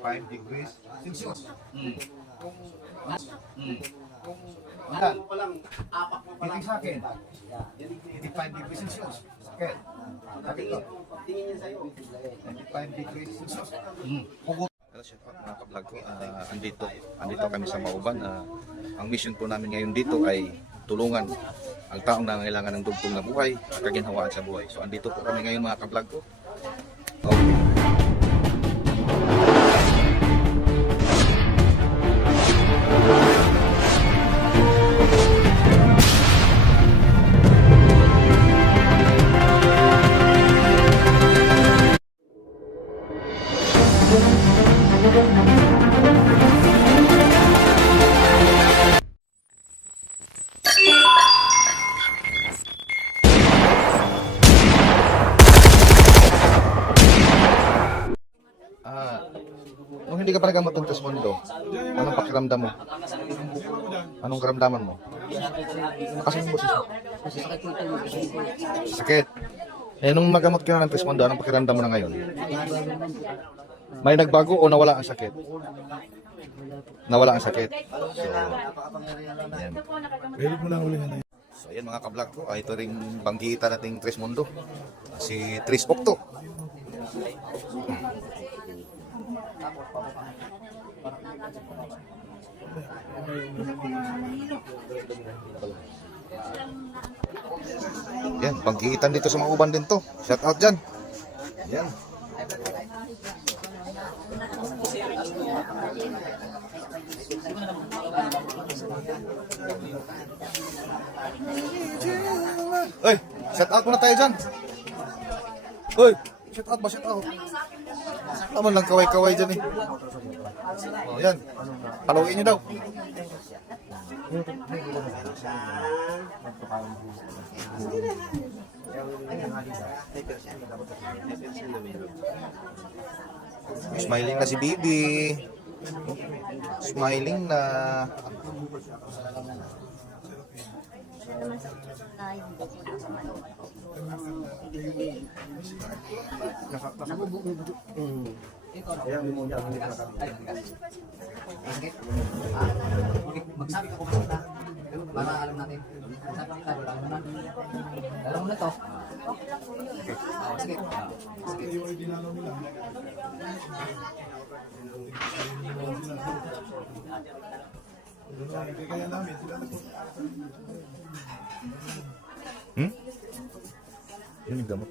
75 degrees Celsius. Mm. Mm. Alam mo palang apak mo palang. Titig sa akin. 85 degrees Celsius. Sakit. Sakit to. Tingin niya sa'yo. 95 degrees Celsius. Mm. Hello, Chef Pat, mga kablog ko. Ah, andito, andito kami sa Mauban. Ah, ang mission po namin ngayon dito ay tulungan ang taong nangangailangan ng dugtong na buhay at kaginhawaan sa buhay. So andito po kami ngayon mga kablog ko. Okay. Hindi ka pa nagamot ng Tesmondo, anong pakiramdam mo? Anong karamdaman mo? Nakasin mo siya. Sakit. Eh, nung magamot ka na ng Tesmondo, anong pakiramdam mo na ngayon? May nagbago o nawala ang sakit? Nawala ang sakit. So, yan. So, ayan mga kablog ko. Ah, ito rin banggita nating Tres Mundo. Si Tris Octo. Yan, pangkikitan dito sa Mauban din to. Shout out dyan. Yan. Uy, shout out muna tayo dyan. Uy, shout out ba, shout out. Naman lang kaway-kaway dyan eh. Oh, yan. Paluin niyo daw. Smiling na si Bibi. Smiling na. Magsabi kung basta. Para alam natin. Alam mo na to. Sige. Hmm? Yun yung gamot.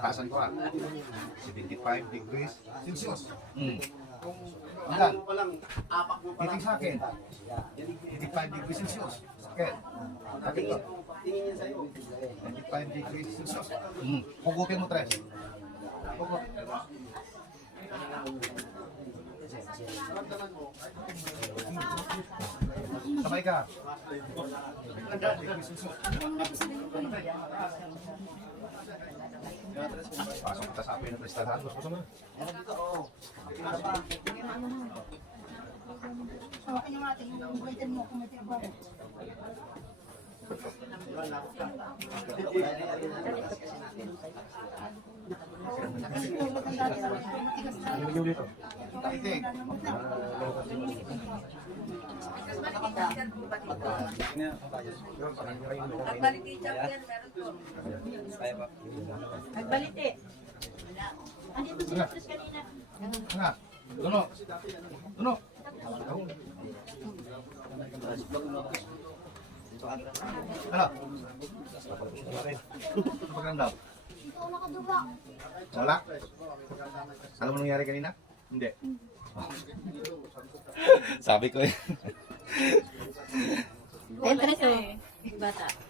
ah. 75 degrees Celsius. Mm. Mo palang. Titig sa akin. 85 degrees Celsius. Sakit. Sakit sa'yo. 95 degrees Celsius. Mm. Hugutin mo, Tres. Hugot. Sabay ka. 95 degrees Celsius. Pasok kita sa amin ng prestahan. Gusto mo na? Hawakan yung natin, yung baitan mo kung may trabaho. Kasi kung maganda dati naman, kanina. Nga. Tuno. Tuno. Ano? Nakaduga. Wala? Alam mo nangyari kanina? Hindi. Sabi ko eh. Entres eh. Bata.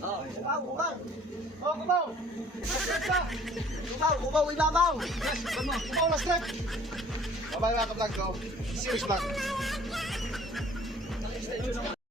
Oh. Kubaw, kubaw! Oh, kubaw! Kubaw, kubaw, ibabaw! Kubaw na strip! Bye-bye mga ka-vlog ko. Serious vlog.